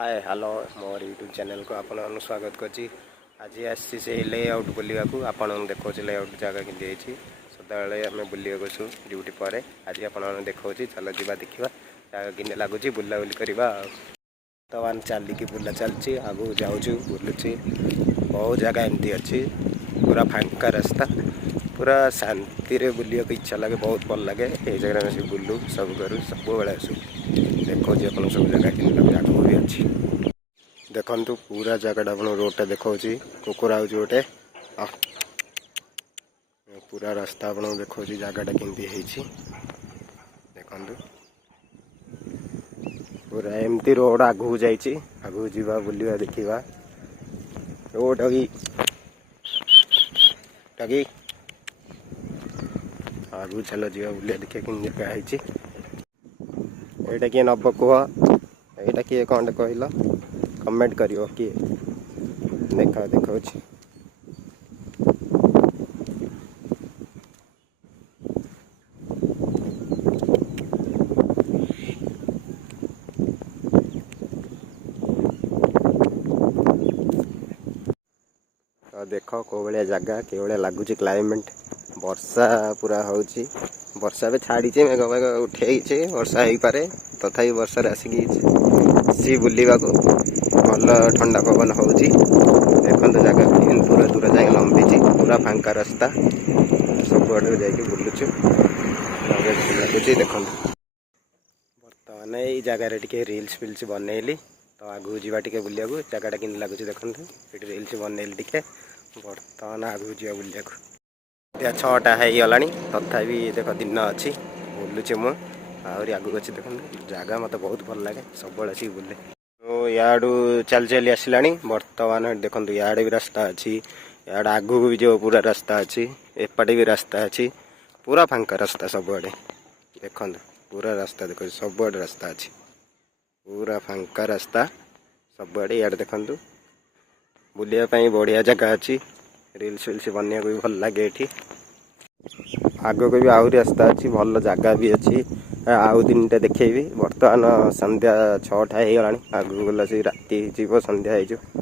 Hi hello मोर YouTube channel को आपण स्वागत करछि। आज आसी से लेआउट बुलिया को आपण देखो लेआउट जगह केमती सदाबले आम बुलिया गु ड्यूटी पर आज आपण देखा चल जा देखा जगह कि लगुच बुला बुली करवा। बर्तमान चलिकी बुला चलची आगू जाऊँ बुलूची बहुत जगह एमती अच्छी पूरा फांका रास्ता पूरा शांति रे बुलिया को इच्छा लगे बहुत भल लगे। ये जगह में बुलू सब करूँ सब बेले आसू देखो अपन सब जगह कि आगू भी अच्छी देखु पूरा जगह अपन रोड देखा कुकुर आउज गोटे पूरा रास्ता आपन देखा जगहटा केमती देखु पूरा एमती रोड आगू जाइए आगू जावा बुलवा देखा रोड टगी आगू चल जा बुलिया देखिए कि जगह है किए नब कह यहाँ किए कौन कहल कमेंट कर किए देखा देखा देख कौ भाया जगह के भाया लगुच क्लाइमेट वर्षा पूरा हो वर्षा भी छाड़ी मेघ मेघ उठे वर्षा हो पारे तथापि वर्षा आसिकी बुलवा को भल ठंडा पवन हो देखो जगह पूरा दूर जाए लंबी पूरा फांका रास्ता सब आड़ जा बुलुचु लगुच देखो बर्तमान ये जगार टे रिल्स फिल्स बनइली तो आगू जावा टे बुलिया जगहटा कि लगुच देखो ये रिल्स बनइली टे बर्तमान आगू जा बुलिया 6टा होगा तथापि देख दिन अच्छी बुलूचे मु आगू अच्छी देख जगह मत बहुत भल लगे सब अच्छी बुले याडू चल चल आसला बर्तमान देखो याडे भी रास्ता अच्छी याड आगू भी जो पूरा रास्ता अच्छी एपटे भी रास्ता अच्छी पूरा फांका रास्ता सब आड़े देखो पूरा रास्ता देखो सब आड़े रास्ता अच्छी पूरा फांका रास्ता सब आड़े याड देखु बुलिया बढ़िया जगह अच्छी रिल्स फिल्स बनने को भी भल लगे ये आग को भी आहरी रास्ता अच्छी भल जगह भी अच्छी आउ दिन टे देखेबी बर्तमान संध्या 6टा होगा आगू गला से राति जीव संध्या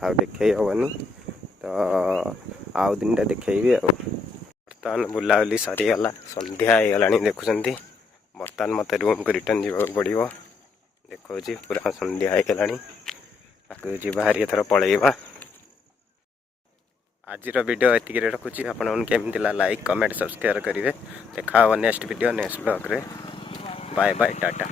हो देखे हेनी तो आउ दिन टे देखेबी बर्तमान बुलाबुली सरीगला संध्या होगा देखुं बर्तमान मत रूम को रिटर्न जावाक पड़ो देखा पूरा संध्या होगा आगे जीवाहारी एथर पलैबा। आज वीडियो एतिक रखुच्छी आपन केमती लाइक कमेंट सब्सक्राइब करेंगे देखा नेक्स्ट वीडियो नेक्स्ट ब्लॉग रे बाय बाय टाटा।